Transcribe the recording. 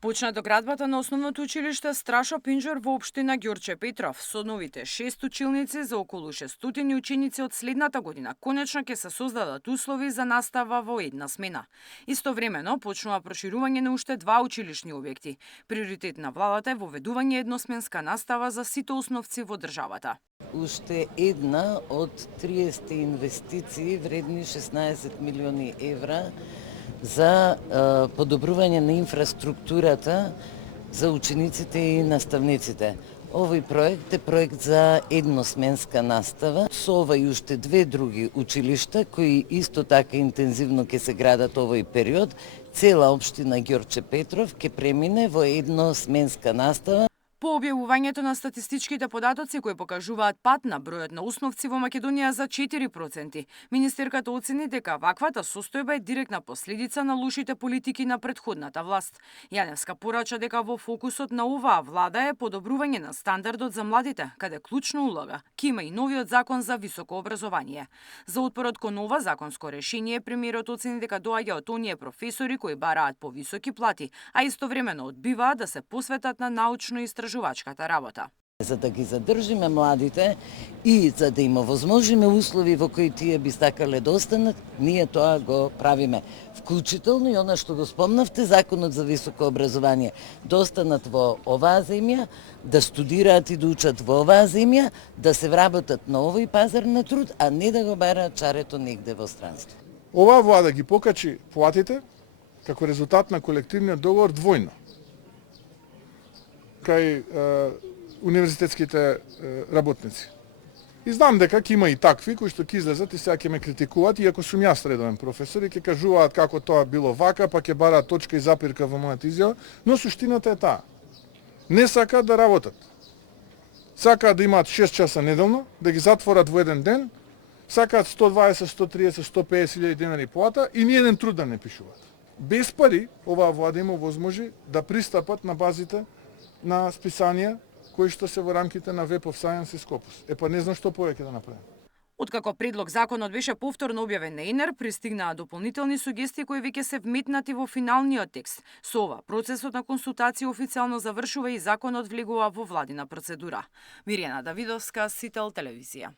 Почна доградбата на основното училиште Страшо Пинџор во општина Ѓорче Петров. Со новите 6 училници за околу 600 ученици од следната година конечно ќе се создадат услови за настава во една смена. Истовремено почнува проширување на уште 2 училишни објекти. Приоритет на владата е воведување едносменска настава за сите основци во државата. Уште една од 30 инвестиции вредни 16 милиони евра за подобрување на инфраструктурата за учениците и наставниците. Овој проект е проект за едносменска настава со ова и уште 2 други училишта кои исто така интензивно ќе се градат овој период. Цела општина Ѓорче Петров ќе премине во едносменска настава. По објавувањето на статистичките податоци кои покажуваат пат на бројот на основци во Македонија за 4%, министерката оцени дека ваквата состојба е директна последица на лошите политики на претходната власт. Јаневска порача дека во фокусот на оваа влада е подобрување на стандардот за младите, каде клучна улога ќе има и новиот закон за високо образование. За отпорот кон ова законско решение, премиерот оцени дека доаѓа од оние професори кои бараат повисоки плати, а истовремено одбиваат да се посветат на научно-истражувачката работа. За да ги задржиме младите и за да им овозможиме услови во кои тие би сакале да останат, ние тоа го правиме. Вклучително и она што го спомнавте, законот за високо образование, да останат во оваа земја, да студираат и да учат во оваа земја, да се вработат на овој пазар на труд, а не да го бараат чарето негде во странство. Оваа влада ги покачи платите како резултат на колективниот договор двојно. Кај универзитетските работници. И знам дека ќе има и такви кои што ќе излезат и сега ќе ме критикуваат, иако сум јас редовен професор и ќе кажуваат како тоа било вака, па ќе бараат точка и запирка во мојата изјава, но суштината е таа. Не сакаат да работат. Сакаат да имаат 6 часа неделно, да ги затворат во еден ден, сакаат 120, 130, 150 илјади денари плата и ни еден труд да не пишуваат. Без пари, оваа влада има возможи да пристапат на базите на списанија кои што се во рамките на Web of Science и Scopus. Па не знам што повеќе да направим. Откако предлог законот беше повторно објавен на ИНР, пристигнаа дополнителни сугестии кои веќе се вметнати во финалниот текст. Со ова, процесот на консултација официјално завршува и законот влегува во владина процедура. Мирјана Давидовска, Сител телевизија.